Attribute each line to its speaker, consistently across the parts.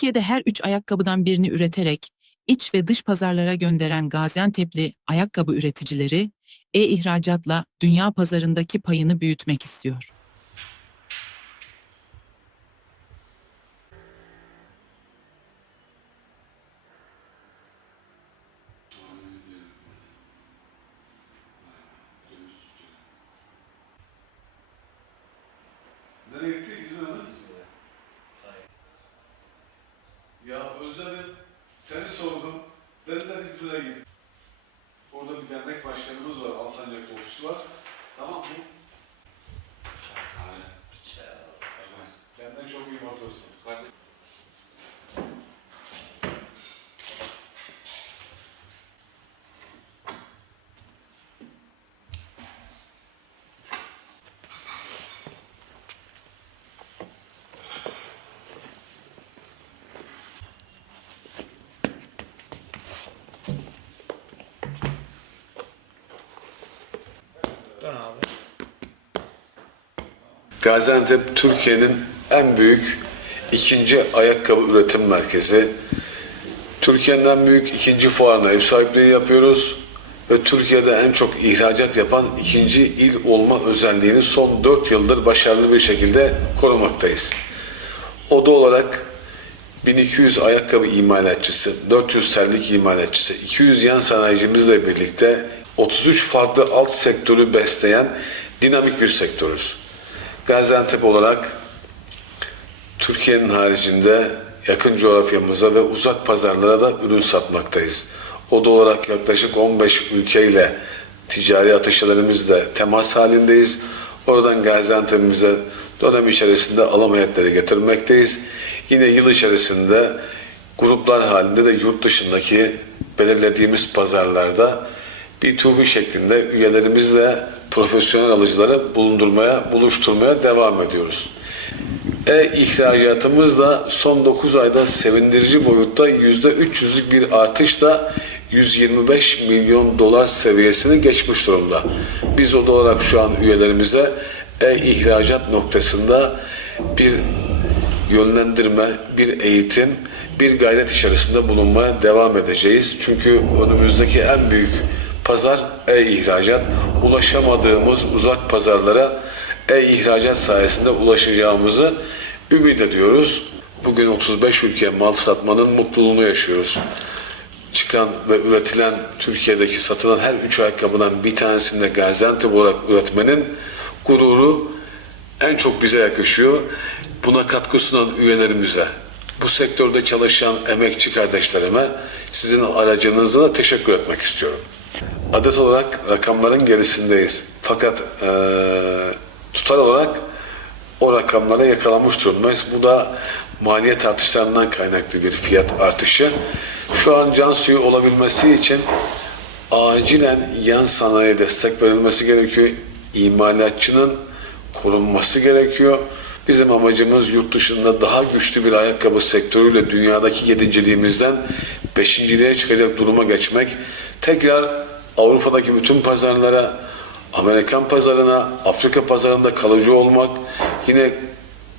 Speaker 1: Türkiye'de her üç ayakkabıdan birini üreterek iç ve dış pazarlara gönderen Gaziantep'li ayakkabı üreticileri, e-ihracatla dünya pazarındaki payını büyütmek istiyor.
Speaker 2: Ya özledim. Seni sordum. Dediler İzmir'e git. Orada bir dernek başkanımız var.
Speaker 3: Dön abi.
Speaker 2: Gaziantep Türkiye'nin en büyük ikinci ayakkabı üretim merkezi. Türkiye'nin en büyük ikinci fuarına ev sahipliği yapıyoruz ve Türkiye'de en çok ihracat yapan ikinci il olma özelliğini son 4 yıldır başarılı bir şekilde korumaktayız. Oda olarak 1200 ayakkabı imalatçısı, 400 terlik imalatçısı, 200 yan sanayicimizle birlikte 33 farklı alt sektörü besleyen dinamik bir sektörüz. Gaziantep olarak Türkiye'nin haricinde yakın coğrafyamıza ve uzak pazarlara da ürün satmaktayız. O da olarak yaklaşık 15 ülkeyle ticari atışlarımızla temas halindeyiz. Oradan Gaziantep'imize dönem içerisinde alım heyetleri getirmekteyiz. Yine yıl içerisinde gruplar halinde de yurt dışındaki belirlediğimiz pazarlarda B2B şeklinde üyelerimizle profesyonel alıcıları bulundurmaya, buluşturmaya devam ediyoruz. E-ihracatımız da son 9 ayda sevindirici boyutta %300'lük bir artışla 125 milyon dolar seviyesini geçmiş durumda. Biz oda olarak şu an üyelerimize e-ihracat noktasında bir yönlendirme, bir eğitim, bir gayret içerisinde bulunmaya devam edeceğiz. Çünkü önümüzdeki en büyük pazar e-ihracat. Ulaşamadığımız uzak pazarlara e-ihracat sayesinde ulaşacağımızı ümit ediyoruz. Bugün 35 ülkeye mal satmanın mutluluğunu yaşıyoruz. Çıkan ve üretilen Türkiye'deki satılan her üç ayakkabıdan bir tanesinde Gaziantep olarak üretmenin gururu en çok bize yakışıyor. Buna katkı sunan üyelerimize, bu sektörde çalışan emekçi kardeşlerime sizin aracınızla teşekkür etmek istiyorum. Adet olarak rakamların gerisindeyiz. Fakat eee tutar olarak o rakamlara yakalamış durumdayız. Bu da maliyet artışlarından kaynaklı bir fiyat artışı. Şu an can suyu olabilmesi için acilen yan sanayiye destek verilmesi gerekiyor. İmalatçının korunması gerekiyor. Bizim amacımız yurt dışında daha güçlü bir ayakkabı sektörüyle dünyadaki yedinciliğimizden beşinciliğe çıkacak duruma geçmek. Tekrar Avrupa'daki bütün pazarlara, Amerikan pazarına, Afrika pazarında kalıcı olmak, yine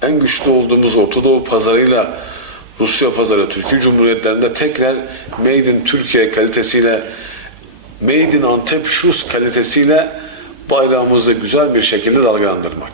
Speaker 2: en güçlü olduğumuz Orta Doğu pazarıyla Rusya pazarı, Türkiye Cumhuriyetlerinde tekrar Made in Türkiye kalitesiyle, Made in Antep Shoes kalitesiyle bayrağımızı güzel bir şekilde dalgalandırmak.